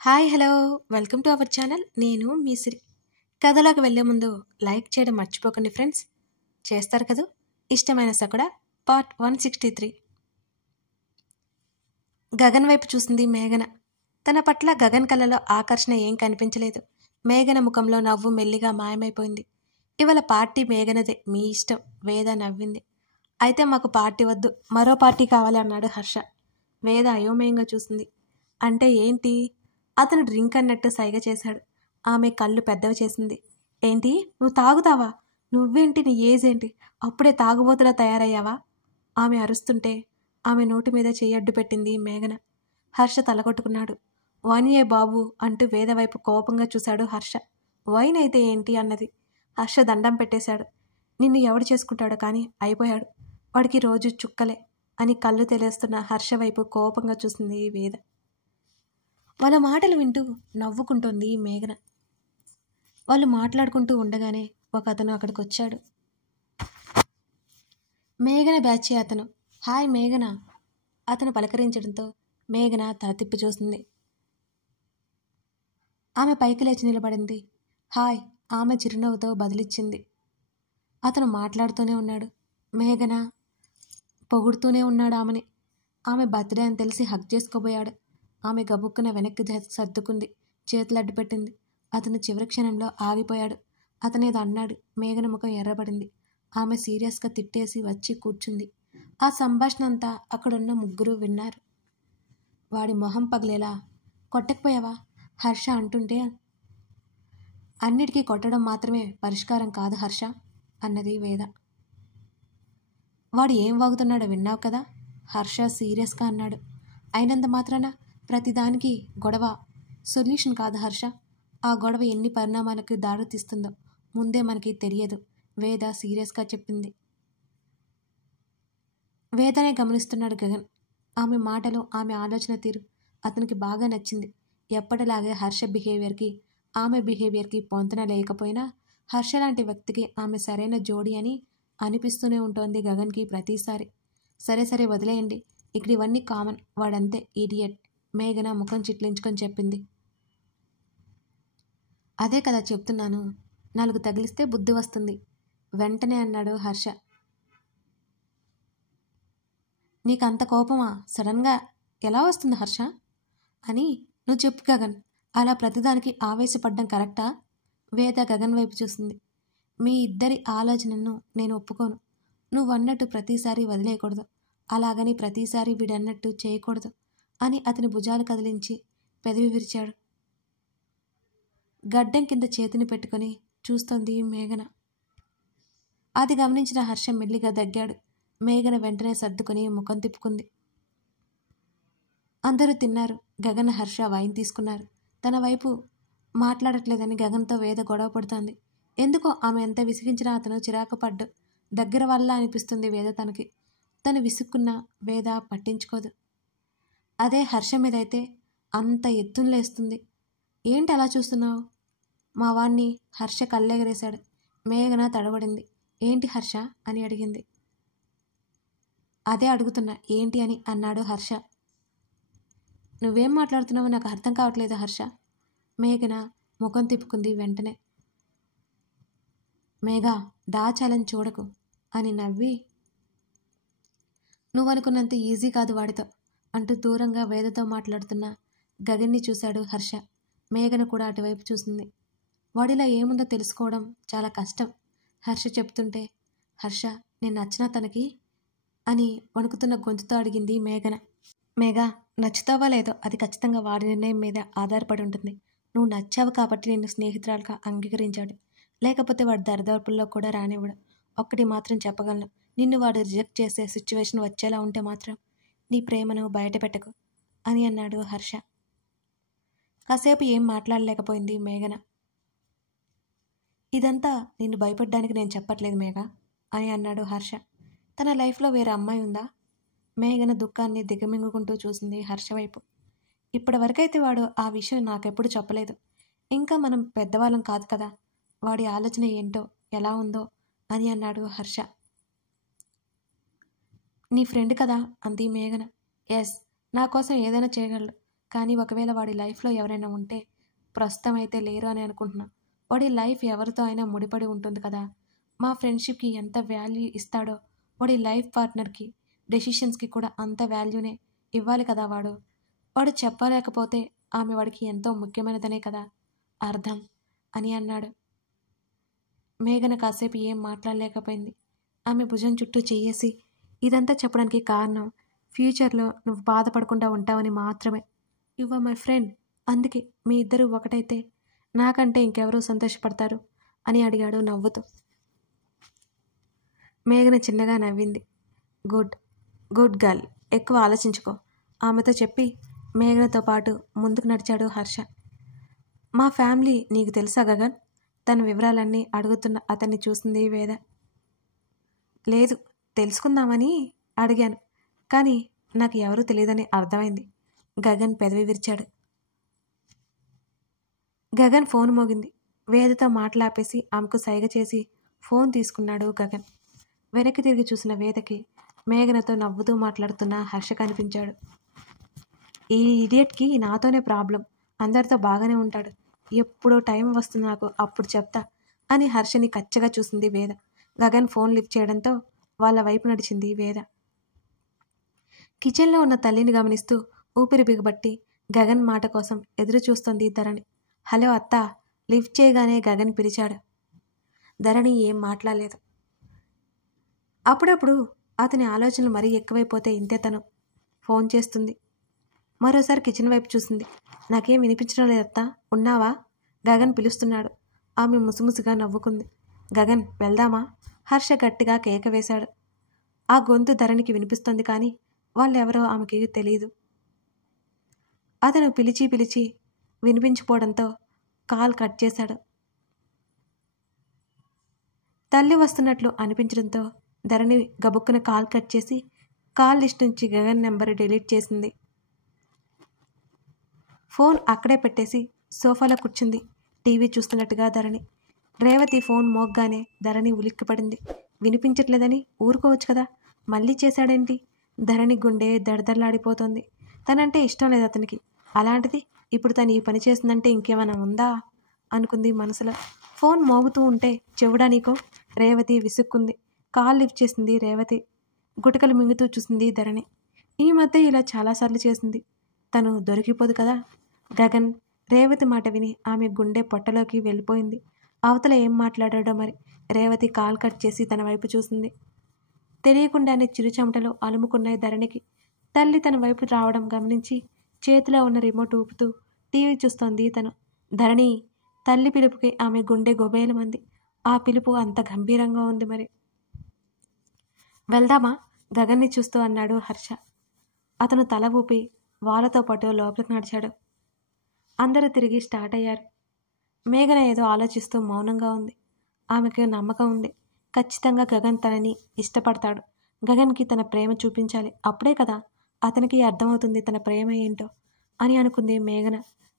Hi hello welcome to our channel. నేను మీ సిరి. కథలోకి వెళ్ళే ముందు లైక్ చేయడం మర్చిపోకండి ఫ్రెండ్స్. చేస్తారు కదా. ఇష్టమైన సకుడ పార్ట్ 163. గగన్ వైపు చూసింది మేఘన. తన పట్ల గగన్ కళ్ళలో ఆకర్షణ ఏం కనిపించలేదు. మేఘన ముఖంలో నవ్వు మెల్లిగా మాయమైపోయింది. ఇవాళ పార్టీ మేఘనదే, మీ ఇష్టం. వేద నవ్వింది. అయితే మాకు పార్టీ వద్దు, మరో పార్టీ కావాలి అన్నాడు హర్ష. వేద అయోమయంగా చూసింది. అంటే ఏంటి? అతను డ్రింక్ అన్నట్టు సైగ చేశాడు. ఆమె కళ్ళు పెద్దవి చేసింది. ఏంటి, నువ్వు తాగుతావా? నువ్వేంటి, నీ ఏజ్ ఏంటి? అప్పుడే తాగుబోతులా తయారయ్యావా? ఆమె అరుస్తుంటే ఆమె నోటి మీద చెయ్యడ్డు పెట్టింది మేఘన. హర్ష తలకొట్టుకున్నాడు. వైనియే బాబు అంటూ వేద వైపు కోపంగా చూశాడు హర్ష. వైన్ అయితే ఏంటి అన్నది. హర్ష దండం పెట్టేశాడు. నిన్ను ఎవడు చేసుకుంటాడో కానీ అయిపోయాడు, వాడికి రోజు చుక్కలే అని కళ్ళు తెలియస్తున్న హర్ష వైపు కోపంగా చూసింది వేద. వాళ్ళ మాటలు వింటూ నవ్వుకుంటోంది మేఘన. వాళ్ళు మాట్లాడుకుంటూ ఉండగానే ఒక అతను అక్కడికి వచ్చాడు. మేఘన బ్యాచే అతను. హాయ్ మేఘన, అతను పలకరించడంతో మేఘన తల తిప్పి చూసింది. ఆమె పైకి లేచి నిలబడింది. హాయ్, ఆమె చిరునవ్వుతో బదిలిచ్చింది. అతను మాట్లాడుతూనే ఉన్నాడు. మేఘన పొగుడుతూనే ఉన్నాడు ఆమెని. ఆమె బర్త్డే అని తెలిసి హగ్ చేసుకోబోయాడు. ఆమె గబుక్కున వెనక్కి సర్దుకుంది, చేతులు అడ్డుపెట్టింది. అతను చివరి క్షణంలో ఆగిపోయాడు. అతనేదో అన్నాడు. మేఘన ముఖం ఎర్రబడింది. ఆమె సీరియస్గా తిట్టేసి వచ్చి కూర్చుంది. ఆ సంభాషణ అంతా అక్కడున్న ముగ్గురు విన్నారు. వాడి మొహం పగిలేలా కొట్టకపోయావా? హర్ష అంటుంటే అన్నిటికీ కొట్టడం మాత్రమే పరిష్కారం కాదు హర్ష అన్నది వేద. వాడు ఏం వాగుతున్నాడో విన్నావు కదా? హర్ష సీరియస్గా అన్నాడు. అయినంత మాత్రాన ప్రతిదానికి గొడవ సొల్యూషన్ కాదు హర్ష. ఆ గొడవ ఎన్ని పరిణామాలకు దారితీస్తుందో ముందే మనకి తెలియదు, వేద సీరియస్గా చెప్పింది. వేదనే గమనిస్తున్నాడు గగన్. ఆమె మాటలు, ఆమె ఆలోచన తీరు అతనికి బాగా నచ్చింది. ఎప్పటిలాగే హర్ష బిహేవియర్కి ఆమె బిహేవియర్కి పొంతన లేకపోయినా హర్ష లాంటి వ్యక్తికి ఆమె సరైన జోడి అని అనిపిస్తూనే ఉంటుంది గగన్కి ప్రతిసారి. సరే సరే వదిలేయండి, ఇక్కడ ఇవన్నీ కామన్, వాడంతే ఈడియట్, మేఘన ముఖం చిట్లించుకొని చెప్పింది. అదే కదా చెప్తున్నాను, 4 తగిలిస్తే బుద్ధి వస్తుంది వెంటనే అన్నాడు హర్ష. నీకంత కోపమా? సడన్గా ఎలా వస్తుంది హర్ష అని నువ్వు చెప్పు గగన్. అలా ప్రతిదానికి ఆవేశపడ్డం కరెక్టా? వేద గగన్ వైపు చూసింది. మీ ఇద్దరి ఆలోచనను నేను ఒప్పుకోను. నువ్వన్నట్టు ప్రతిసారి వదిలేయకూడదు, అలాగని ప్రతిసారి వీడన్నట్టు చేయకూడదు అని అతని భుజాలు కదిలించి పెదవి విరిచాడు. గడ్డం కింద చేతిని పెట్టుకుని చూస్తోంది మేఘన. అది గమనించిన హర్ష మెల్లిగా దగ్గాడు. మేఘన వెంటనే సర్దుకుని ముఖం తిప్పుకుంది. అందరూ తిన్నారు. గగన్ హర్ష వైన్ తీసుకున్నారు. తన వైపు మాట్లాడట్లేదని గగన్తో వేద గొడవ పడుతోంది. ఎందుకో ఆమె ఎంత విసిగించినా అతను చిరాకు పడ్డు. దగ్గర వల్ల అనిపిస్తుంది వేద తనకి. తను విసుక్కున్న వేద పట్టించుకోదు. అదే హర్ష మీద అయితే అంత ఎత్తును లేస్తుంది. ఏంటి అలా చూస్తున్నావు? మా వాణ్ణి హర్ష కళ్ళెగరేశాడు. మేఘన తడబడింది. ఏంటి హర్ష అని అడిగింది. అదే అడుగుతున్నా ఏంటి అని అన్నాడు హర్ష. నువ్వేం మాట్లాడుతున్నావో నాకు అర్థం కావట్లేదు హర్ష. మేఘన ముఖం తిప్పుకుంది వెంటనే. మేఘా, దాచాలని చూడకు అని నవ్వి, నువ్వనుకున్నంత ఈజీ కాదు వాడితో అంటూ దూరంగా వేదతో మాట్లాడుతున్న గగన్ని చూశాడు హర్ష. మేఘన కూడా అటువైపు చూసింది. వాడిలా ఏముందో తెలుసుకోవడం చాలా కష్టం. హర్ష చెప్తుంటే హర్ష నేను నచ్చినా తనకి అని వణుకుతున్న గొంతుతో అడిగింది మేఘన. మేఘా, నచ్చుతావా లేదో అది ఖచ్చితంగా వాడి నిర్ణయం మీద ఆధారపడి ఉంటుంది. నువ్వు నచ్చావు కాబట్టి నిన్ను స్నేహితురాలుగా అంగీకరించాడు, లేకపోతే వాడి దరిదాపుల్లో కూడా రానివ్వడు. ఒక్కటి మాత్రం చెప్పగలను, నిన్ను వాడు రిజెక్ట్ చేసే సిచ్యువేషన్ వచ్చేలా ఉంటే మాత్రం నీ ప్రేమను బయటపెట్టకు అని అన్నాడు హర్ష. కాసేపు ఏం మాట్లాడలేకపోయింది మేఘన. ఇదంతా నిన్ను భయపడ్డానికి నేను చెప్పట్లేదు మేఘా అని అన్నాడు హర్ష. తన లైఫ్లో వేరే అమ్మాయి ఉందా? మేఘన దుఃఖాన్ని దిగమింగుకుంటూ చూసింది హర్ష వైపు. ఇప్పటివరకైతే వాడు ఆ విషయం నాకెప్పుడు చెప్పలేదు. ఇంకా మనం పెద్దవాళ్ళం కాదు కదా, వాడి ఆలోచన ఏంటో ఎలా ఉందో అని అన్నాడు హర్ష. నీ ఫ్రెండ్ కదా అంది మేఘన. ఎస్, నా కోసం ఏదైనా చేయగలడు. కానీ ఒకవేళ వాడి లైఫ్లో ఎవరైనా ఉంటే ప్రస్తుతం అయితే లేరు అని అనుకుంటున్నా. వాడి లైఫ్ ఎవరితో అయినా ముడిపడి ఉంటుంది కదా. మా ఫ్రెండ్షిప్కి ఎంత వాల్యూ ఇస్తాడో వాడి లైఫ్ పార్ట్నర్కి, డెసిషన్స్కి కూడా అంత వాల్యూనే ఇవ్వాలి కదా వాడు. వాడు చెప్పలేకపోతే ఆమె వాడికి ఎంతో ముఖ్యమైనదనే కదా అర్థం అని అన్నాడు. మేఘన కాసేపు ఏం మాట్లాడలేకపోయింది. ఆమె భుజం చుట్టూ చెయ్యేసి, ఇదంతా చెప్పడానికి కారణం ఫ్యూచర్లో నువ్వు బాధపడకుండా ఉంటావని మాత్రమే. యు ఆర్ మై ఫ్రెండ్, అందుకే మీ ఇద్దరు ఒకటైతే నాకంటే ఇంకెవరూ సంతోషపడతారు అని అడిగాడు నవ్వుతూ. మేఘన చిన్నగా నవ్వింది. గుడ్ గుడ్ గర్ల్, ఎక్కువ ఆలోచించుకో ఆమెతో చెప్పి మేఘనతో పాటు ముందుకు నడిచాడు హర్ష. మా ఫ్యామిలీ నీకు తెలుసా గగన్? తన వివరాలన్నీ అడుగుతున్న అతన్ని చూసింది వేద. లేదు, తెలుసుకుందామని అడిగాను, కానీ నాకు ఎవరూ తెలియదని అర్థమైంది. గగన్ పెదవి విరిచాడు. గగన్ ఫోన్ మోగింది. వేదతో మాట్లాపేసి ఆమెకు సైగ చేసి ఫోన్ తీసుకున్నాడు గగన్. వెనక్కి తిరిగి చూసిన వేదకి మేఘనతో నవ్వుతూ మాట్లాడుతున్న హర్ష కనిపించాడు. ఈ ఇడియట్కి నాతోనే ప్రాబ్లం, అందరితో బాగానే ఉంటాడు, ఎప్పుడో టైం వస్తుంది నాకు, అప్పుడు చెప్తా అని హర్షని కచ్చగా చూసింది వేద. గగన్ ఫోన్ లిఫ్ట్ చేయడంతో వాళ్ళ వైపు నడిచింది వేద. కిచెన్లో ఉన్న తల్లిని గమనిస్తూ ఊపిరి బిగబట్టి గగన్ మాట కోసం ఎదురు చూస్తోంది ధరణి. హలో అత్త, లిఫ్ట్ చేయగానే గగన్ పిలిచాడు. ధరణి ఏం మాట్లాడలేదు. అప్పుడప్పుడు అతని ఆలోచనలు మరీ ఎక్కువైపోతే ఇంతే తను ఫోన్ చేస్తుంది. మరోసారి కిచెన్ వైపు చూసింది. నాకేం వినిపించడం లేదత్తా, ఉన్నావా? గగన్ పిలుస్తున్నాడు. ఆమె ముసుముసుగా నవ్వుకుంది. గగన్ వెళ్దామా? హర్ష గట్టిగా కేక వేశాడు. ఆ గొంతు ధరణికి వినిపిస్తుంది, కానీ వాళ్ళెవరో ఆమెకి తెలియదు. అతను పిలిచి పిలిచి వినిపించిపోవడంతో కాల్ కట్ చేశాడు. తల్లి వస్తున్నట్లు అనిపించడంతో ధరణి గబుక్కున కాల్ కట్ చేసి కాల్ లిస్ట్ నుంచి గగన్ నెంబర్ డిలీట్ చేసింది. ఫోన్ అక్కడే పెట్టేసి సోఫాలో కూర్చుంది టీవీ చూస్తున్నట్టుగా ధరణి. రేవతి ఫోన్ మోగ్గానే ధరణి ఉలిక్కిపడింది. వినిపించట్లేదని ఊరుకోవచ్చు కదా, మళ్ళీ చేశాడేంటి? ధరణి గుండె దడదడలాడిపోతోంది. తనంటే ఇష్టం లేదు అతనికి, అలాంటిది ఇప్పుడు తను ఈ పని చేస్తుందంటే ఇంకేమైనా ఉందా అనుకుంది మనసులో. ఫోన్ మోగుతూ ఉంటే చెవుడా నీకో? రేవతి విసుక్కుంది. కాల్ లిఫ్ట్ చేసింది రేవతి. గుటకలు మింగుతూ చూసింది ధరణి. ఈ మధ్య ఇలా చాలాసార్లు చేసింది, తను దొరికిపోదు కదా. గగన్ రేవతి మాట విని ఆమె గుండె పొట్టలోకి వెళ్ళిపోయింది. అవతల ఏం మాట్లాడాడో మరి. రేవతి కాల్ కట్ చేసి తన వైపు చూసింది. తెలియకుండానే చిరుచెమటలో అలుముకున్నాయి ధరణికి. తల్లి తన వైపు రావడం గమనించి చేతిలో ఉన్న రిమోట్ ఊపుతూ టీవీ చూస్తోంది తను. ధరణి తల్లి పిలుపుకి ఆమె గుండె గొబేలమంది. ఆ పిలుపు అంత గంభీరంగా ఉంది మరి. వెళ్దామా? గగన్ని చూస్తూ అన్నాడు హర్ష. అతను తల ఊపి వాళ్ళతో పాటు లోపలికి నడిచాడు. అందరూ తిరిగి స్టార్ట్ అయ్యారు. మేఘన ఏదో ఆలోచిస్తూ మౌనంగా ఉంది. ఆమెకు నమ్మకం ఉంది, ఖచ్చితంగా గగన్ తనని ఇష్టపడతాడు. గగన్కి తన ప్రేమ చూపించాలి, అప్పుడే కదా అతనికి అర్థమవుతుంది తన ప్రేమ ఏంటో అని అనుకుంది మేఘన.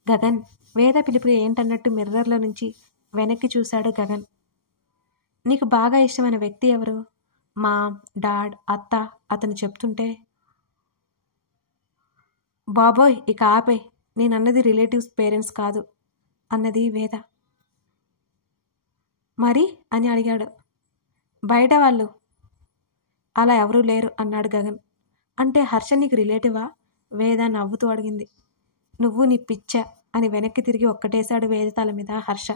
గగన్ వేద పిలుపు ఏంటన్నట్టు మిర్రర్లో నుంచి వెనక్కి చూశాడు గగన్. నీకు బాగా ఇష్టమైన వ్యక్తి ఎవరు? మా డాడ్, అత్త అతను చెప్తుంటే. బాబోయ్ ఇక ఆపే, నేనన్నది రిలేటివ్స్ పేరెంట్స్ కాదు అన్నది వేద. మరి అని అడిగాడు. బయట వాళ్ళు. అలా ఎవరూ లేరు అన్నాడు గగన్. అంటే హర్ష నీకు రిలేటివా? వేద నవ్వుతూ అడిగింది. నువ్వు నీ పిచ్చ అని వెనక్కి తిరిగి ఒక్కటేశాడు వేద తల మీద హర్ష.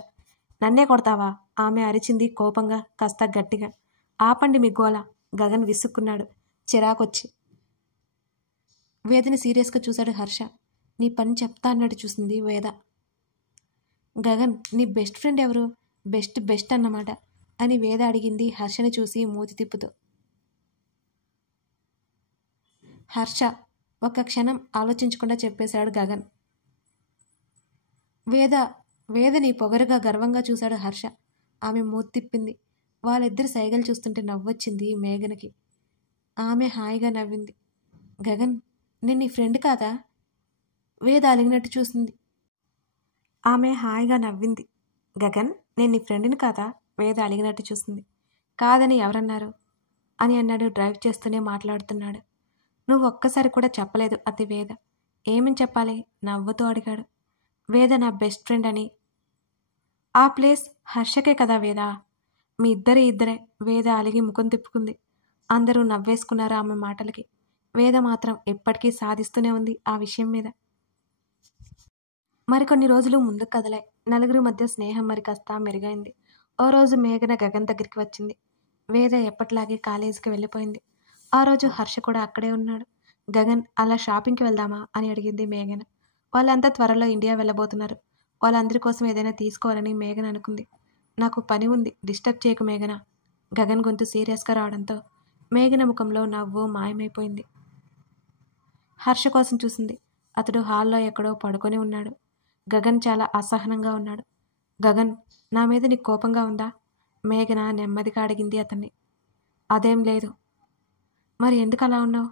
నన్నే కొడతావా? ఆమె అరిచింది కోపంగా, కాస్త గట్టిగా. ఆపండి మీ గోల, గగన్ విసుక్కున్నాడు చిరాకొచ్చి. వేదని సీరియస్గా చూశాడు హర్ష. నీ పని చెప్తా అన్నట్టు చూసింది వేద. గగన్ నీ బెస్ట్ ఫ్రెండ్ ఎవరు? బెస్ట్ అన్నమాట అని వేద అడిగింది హర్షని చూసి మూతి తిప్పుతూ. హర్ష ఒక్క క్షణం ఆలోచించకుండా చెప్పేశాడు గగన్. వేదని పొగరుగా గర్వంగా చూశాడు హర్ష. ఆమె మూతి తిప్పింది. వాళ్ళిద్దరు సైగలు చూస్తుంటే నవ్వొచ్చింది మేఘనకి. ఆమె హాయిగా నవ్వింది. గగన్ నేను నీ ఫ్రెండ్ కాదా? వేద అలిగినట్టు చూసింది. ఆమె హాయిగా నవ్వింది. గగన్ నేను నీ ఫ్రెండ్ని కాదా? వేద అలిగినట్టు చూసింది. కాదని ఎవరన్నారు అని అన్నాడు డ్రైవ్ చేస్తూనే మాట్లాడుతున్నాడు. నువ్వు ఒక్కసారి కూడా చెప్పలేదు అతి వేద. ఏమని చెప్పాలి? నవ్వుతూ అడిగాడు. వేద నా బెస్ట్ ఫ్రెండ్ అని. ఆ ప్లేస్ హర్షకే కదా వేద. మీ ఇద్దరే. వేద అలిగి ముఖం తిప్పుకుంది. అందరూ నవ్వేసుకున్నారు ఆమె మాటలకి. వేద మాత్రం ఎప్పటికీ సాధిస్తూనే ఉంది ఆ విషయం మీద. మరికొన్ని రోజులు ముందుకు కదలాయి. నలుగురి మధ్య స్నేహం మరి కాస్త మెరుగైంది. ఓ రోజు మేఘన గగన్ దగ్గరికి వచ్చింది. వేద ఎప్పట్లాగే కాలేజీకి వెళ్ళిపోయింది. ఆ రోజు హర్ష కూడా అక్కడే ఉన్నాడు. గగన్, అలా షాపింగ్కి వెళ్దామా అని అడిగింది మేఘన. వాళ్ళంతా త్వరలో ఇండియా వెళ్ళబోతున్నారు. వాళ్ళందరి కోసం ఏదైనా తీసుకోవాలని మేఘన అనుకుంది. నాకు పని ఉంది, డిస్టర్బ్ చేయకు మేఘన. గగన్ గొంతు సీరియస్గా రావడంతో మేఘన ముఖంలో నవ్వు మాయమైపోయింది. హర్ష కోసం చూసింది. అతడు హాల్లో ఎక్కడో పడుకొని ఉన్నాడు. గగన్ చాలా అసహనంగా ఉన్నాడు. గగన్, నా మీద నీకు కోపంగా ఉందా? మేఘన నెమ్మదిగా అడిగింది అతన్ని. అదేం లేదు. మరి ఎందుకు అలా ఉన్నావు?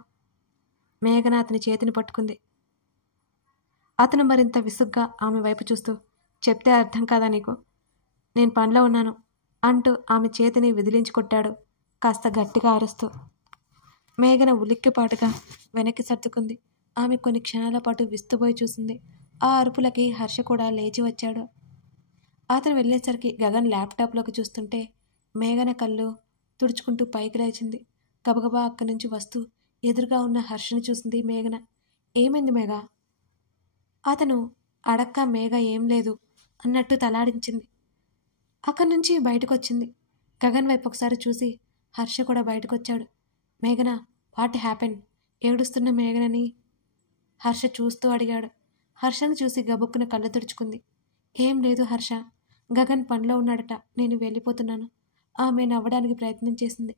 మేఘన అతని చేతిని పట్టుకుంది. అతను మరింత విసుగ్గా ఆమె వైపు చూస్తూ, చెప్తే అర్థం కాదా నీకు? నేను పనిలో ఉన్నాను అంటూ ఆమె చేతిని విదిలించి కొట్టాడు, కాస్త గట్టిగా అరుస్తూ. మేఘన ఉలిక్కిపాటుగా వెనక్కి సర్దుకుంది. ఆమె కొన్ని క్షణాల పాటు విస్తుపోయి చూసింది. ఆ అరుపులకి హర్ష కూడా లేచి వచ్చాడు. అతను వెళ్ళేసరికి గగన్ ల్యాప్టాప్లోకి చూస్తుంటే మేఘన కళ్ళు తుడుచుకుంటూ పైకి లేచింది. గబగబా అక్కడి నుంచి వస్తూ ఎదురుగా ఉన్న హర్షని చూసింది మేఘన. ఏమైంది మేఘ? అతను అడక్క మేఘ ఏం లేదు అన్నట్టు తలాడించింది. అక్కడి నుంచి బయటకొచ్చింది. గగన్ వైపు ఒకసారి చూసి హర్ష కూడా బయటకొచ్చాడు. మేఘన, వాట్ హ్యాపెన్? ఏడుస్తున్న మేఘనని హర్ష చూస్తూ అడిగాడు. హర్షను చూసి గబుక్కున కళ్ళు తుడుచుకుంది. ఏం లేదు హర్ష, గగన్ పనిలో ఉన్నాడట, నేను వెళ్ళిపోతున్నాను. ఆమె నవ్వడానికి ప్రయత్నం చేసింది.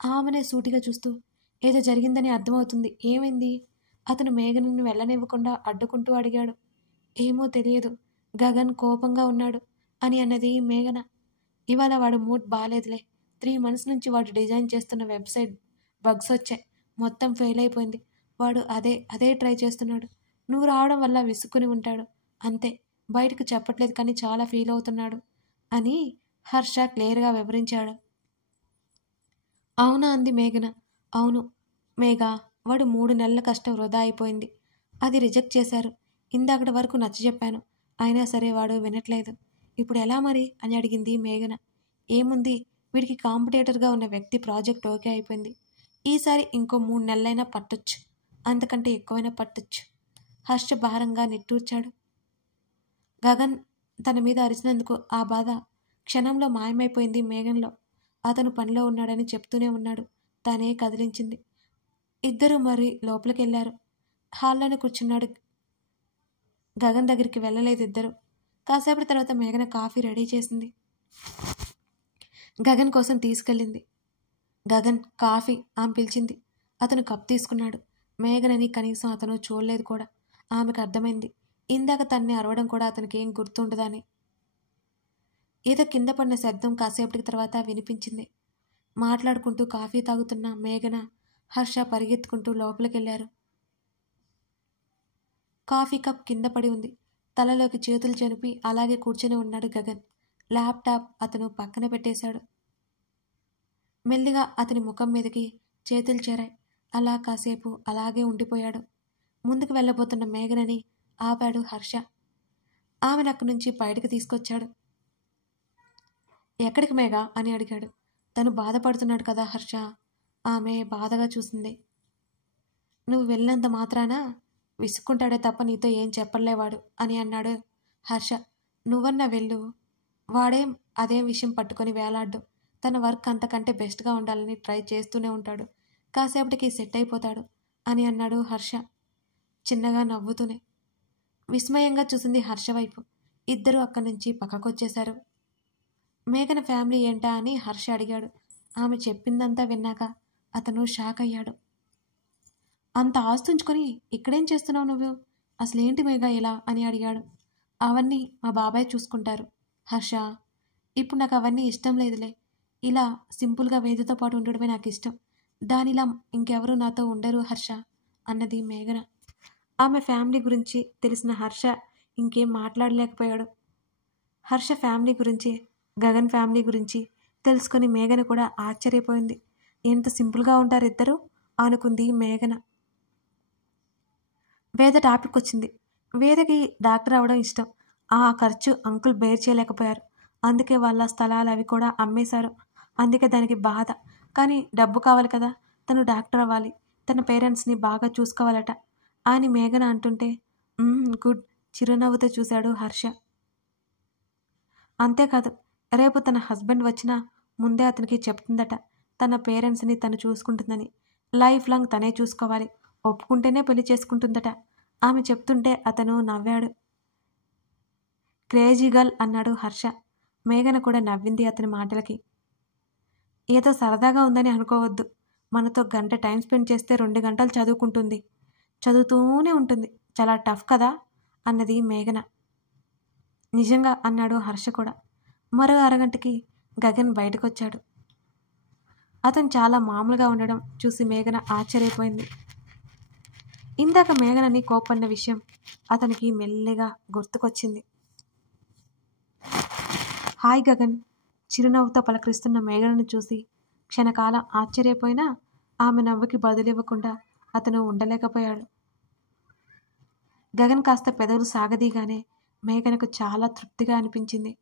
ఆమెనే సూటిగా చూస్తూ, ఏదో జరిగిందని అర్థమవుతుంది, ఏమైంది? అతను మేఘనను వెళ్ళనివ్వకుండా అడ్డుకుంటూ అడిగాడు. ఏమో తెలియదు, గగన్ కోపంగా ఉన్నాడు అని అన్నది మేఘన. ఇవాళ వాడు మూడ్ బాలేదులే. 3 months నుంచి వాడు డిజైన్ చేస్తున్న వెబ్సైట్ బగ్స్ వచ్చాయి, మొత్తం ఫెయిల్ అయిపోయింది. వాడు అదే ట్రై చేస్తున్నాడు. నువ్వు రావడం వల్ల విసుక్కుని ఉంటాడు, అంతే. బయటకు చెప్పట్లేదు కానీ చాలా ఫీల్ అవుతున్నాడు అని హర్ష క్లియర్గా వివరించాడు. అవునా అంది మేఘన. అవును మేఘ, వాడు 3 నెలల కష్టం వృధా అయిపోయింది. అది రిజెక్ట్ చేశారు. ఇందాకటి వరకు నచ్చజెప్పాను, అయినా సరే వాడు వినట్లేదు. ఇప్పుడు ఎలా మరి అని అడిగింది మేఘన. ఏముంది, వీడికి కాంపిటేటర్గా ఉన్న వ్యక్తి ప్రాజెక్ట్ ఓకే అయిపోయింది. ఈసారి ఇంకో 3 నెలలైనా పట్టొచ్చు, అంతకంటే ఎక్కువైనా పట్టొచ్చు. హర్ష భారంగా నిట్టూర్చాడు. గగన్ తన మీద అరిచినందుకు ఆ బాధ క్షణంలో మాయమైపోయింది మేఘన్లో. అతను పనిలో ఉన్నాడని చెప్తూనే ఉన్నాడు, తానే కదిలించింది. ఇద్దరు మరి లోపలికి వెళ్ళారు. హాల్లోనే కూర్చున్నాడు. గగన్ దగ్గరికి వెళ్ళలేదు ఇద్దరు. కాసేపటి తర్వాత మేఘన కాఫీ రెడీ చేసింది. గగన్ కోసం తీసుకెళ్ళింది. గగన్, కాఫీ ఆమె పిలిచింది. అతను కప్ తీసుకున్నాడు. మేఘనని కనీసం అతను చూడలేదు కూడా. ఆమెకు అర్థమైంది, ఇందాక తన్ని అరవడం కూడా అతనికి ఏం గుర్తుండదని. ఏదో కింద పడిన శబ్దం కాసేపటికి తర్వాత వినిపించింది. మాట్లాడుకుంటూ కాఫీ తాగుతున్న మేఘన, హర్ష పరిగెత్తుకుంటూ లోపలికెళ్లారు. కాఫీ కప్ కింద పడి ఉంది. తలలోకి చేతులు జనిపి అలాగే కూర్చొని ఉన్నాడు గగన్. ల్యాప్టాప్ అతను పక్కన పెట్టేశాడు. మెల్లిగా అతని ముఖం మీదకి చేతులు చేరాయి. అలా కాసేపు అలాగే ఉండిపోయాడు. ముందుకు వెళ్ళబోతున్న మేఘనని ఆపాడు హర్ష. ఆమెను అక్కడి నుంచి బయటకు తీసుకొచ్చాడు. ఎక్కడికి మేఘ అని అడిగాడు. తను బాధపడుతున్నాడు కదా హర్ష. ఆమె బాధగా చూసింది. నువ్వు వెళ్ళినంత మాత్రాన విసుక్కుంటాడే తప్ప నీతో ఏం చెప్పలేవాడు అని అన్నాడు హర్ష. నువ్వన్నా వెళ్ళు, వాడేం అదే విషయం పట్టుకొని వేలాడ్డు. తన వర్క్ అంతకంటే బెస్ట్గా ఉండాలని ట్రై చేస్తూనే ఉంటాడు, కాసేపటికి సెట్ అయిపోతాడు అని అన్నాడు హర్ష చిన్నగా నవ్వుతూనే. విస్మయంగా చూసింది హర్ష వైపు. ఇద్దరూ అక్కడి నుంచి పక్కకొచ్చేశారు. మేఘన ఫ్యామిలీ ఏంటా అని హర్ష అడిగాడు. ఆమె చెప్పిందంతా విన్నాక అతను షాక్ అయ్యాడు. అంత ఆస్తుంచుకొని ఇక్కడేం చేస్తున్నావు నువ్వు? అసలేంటి మేఘ ఇలా అని అడిగాడు. అవన్నీ మా బాబాయ్ చూసుకుంటారు హర్ష. ఇప్పుడు నాకు అవన్నీ ఇష్టం లేదులే. ఇలా సింపుల్గా వేదతో పాటు ఉండడమే నాకు ఇష్టం. దానిలా ఇంకెవరూ నాతో ఉండరు హర్ష అన్నది మేఘన. ఆమె ఫ్యామిలీ గురించి తెలిసిన హర్ష ఇంకేం మాట్లాడలేకపోయాడు. హర్ష ఫ్యామిలీ గురించి, గగన్ ఫ్యామిలీ గురించి తెలుసుకొని మేఘన కూడా ఆశ్చర్యపోయింది. ఎంత సింపుల్గా ఉంటారు ఇద్దరు అనుకుంది మేఘన. వేద టాపిక్ వచ్చింది. వేదకి డాక్టర్ అవ్వడం ఇష్టం. ఆ ఖర్చు అంకుల్ బేర్ చేయలేకపోయారు. అందుకే వాళ్ళ స్థలాలు అవి కూడా అమ్మేశారు. అందుకే దానికి బాధ. కానీ డబ్బు కావాలి కదా. తను డాక్టర్ అవ్వాలి. తన పేరెంట్స్ని బాగా చూసుకోవాలట అని మేఘన అంటుంటే గుడ్ చిరునవ్వుతో చూశాడు హర్ష. అంతేకాదు రేపు తన హస్బెండ్ వచ్చినా ముందే అతనికి చెప్తుందట తన పేరెంట్స్ని తను చూసుకుంటుందని. లైఫ్ లాంగ్ తనే చూసుకోవాలి. ఒప్పుకుంటేనే పెళ్లి చేసుకుంటుందట. ఆమె చెప్తుంటే అతను నవ్వాడు. క్రేజీ గర్ల్ అన్నాడు హర్ష. మేఘన కూడా నవ్వింది అతని మాటలకి. ఏదో సరదాగా ఉందని అనుకోవద్దు. మనతో గంట టైం స్పెండ్ చేస్తే 2 గంటలు చదువుకుంటుంది. చదువుతూనే ఉంటుంది. చాలా టఫ్ కదా అన్నది మేఘన. నిజంగా అన్నాడు హర్ష కూడా. మరో అరగంటకి గగన్ బయటకొచ్చాడు. అతను చాలా మామూలుగా ఉండడం చూసి మేఘన ఆశ్చర్యపోయింది. ఇందాక మేఘనని కోపన్న విషయం అతనికి మెల్లిగా గుర్తుకొచ్చింది. హాయ్ గగన్ చిరునవ్వుతో పలకరిస్తున్న మేఘనను చూసి క్షణకాలం ఆశ్చర్యపోయినా ఆమె నవ్వుకి బదులివ్వకుండా అతను ఉండలేకపోయాడు. గగన్ కాస్త పెదవులు సాగదీగానే మేఘనకు చాలా తృప్తిగా అనిపించింది.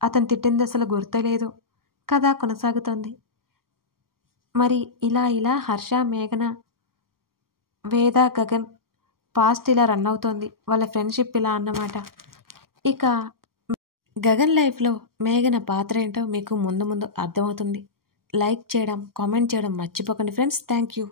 అతను తిట్టింది అసలు గుర్తులేదు. కథ కొనసాగుతోంది. మరి ఇలా హర్ష, మేఘన, వేద, గగన్ పాస్ట్ ఇలా రన్ అవుతోంది. వాళ్ళ ఫ్రెండ్షిప్ ఇలా అన్నమాట. ఇక గగన్ లైఫ్లో మేఘన పాత్ర ఏంటో మీకు ముందు ముందు అర్థమవుతుంది. లైక్ చేయడం, కామెంట్ చేయడం మర్చిపోకండి ఫ్రెండ్స్. Thank you.